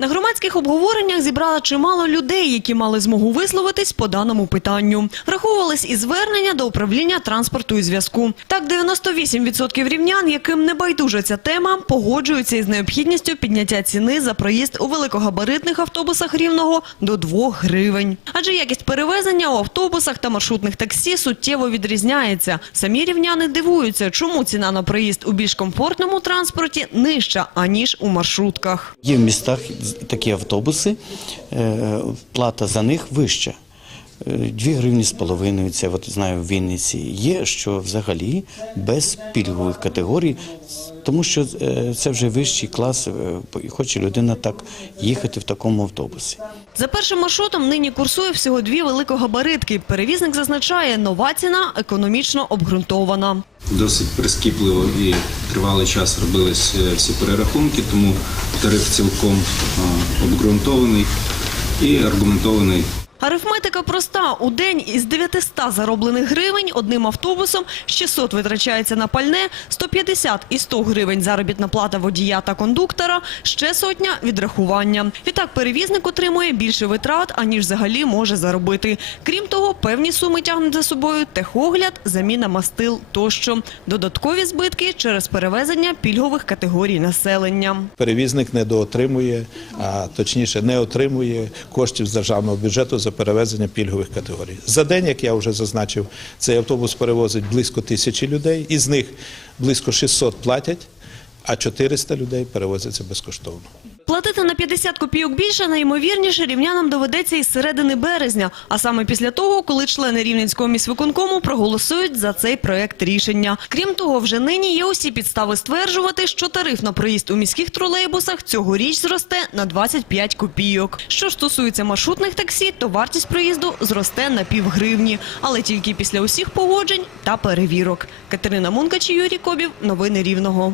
На громадських обговореннях зібрала чимало людей, які мали змогу висловитись по даному питанню. Враховувались і звернення до управління транспорту і зв'язку. Так, 98% рівнян, яким не байдужа ця тема, погоджуються із необхідністю підняття ціни за проїзд у великогабаритних автобусах рівного до 2 гривень. Адже якість перевезення у автобусах та маршрутних таксі суттєво відрізняється. Самі рівняни дивуються, чому ціна на проїзд у більш комфортному транспорті нижча, аніж у маршрутках. Є в містах такі автобуси, е, плата за них вища. Е, Дві гривні з половиною, це от знаю в Вінниці. Є, що взагалі без пільгових категорій, тому що е, це вже вищий клас, е, і хоче людина так їхати в такому автобусі. За першим маршрутом нині курсує всього дві великогабаритки. Перевізник зазначає, нова ціна економічно обґрунтована. Досить прискіпливо і тривалий час робились е, всі перерахунки, тому тариф цілком обґрунтований і аргументований. Арифметика проста. У день із 900 зароблених гривень одним автобусом 600 витрачається на пальне, 150 і 100 гривень заробітна плата водія та кондуктора, ще сотня – відрахування. Відтак перевізник отримує більше витрат, аніж взагалі може заробити. Крім того, певні суми тягнуть за собою техогляд, заміна мастил тощо. Додаткові збитки через перевезення пільгових категорій населення. перевізник недоотримує, а точніше не отримує коштів з державного бюджету за перевезення пільгових категорій. За день, як я вже зазначив, цей автобус перевозить близько тисячі людей, із них близько 600 платять, а 400 людей перевозяться безкоштовно. Платити на 50 копійок більше найімовірніше рівнянам доведеться із середини березня, а саме після того, коли члени Рівненського міськвиконкому проголосують за цей проект рішення. Крім того, вже нині є усі підстави стверджувати, що тариф на проїзд у міських тролейбусах цьогоріч зросте на 25 копійок. Що стосується маршрутних таксі, то вартість проїзду зросте на півгривні, але тільки після усіх погоджень та перевірок. Катерина Мункач, Юрій Кобів. Новини Рівного.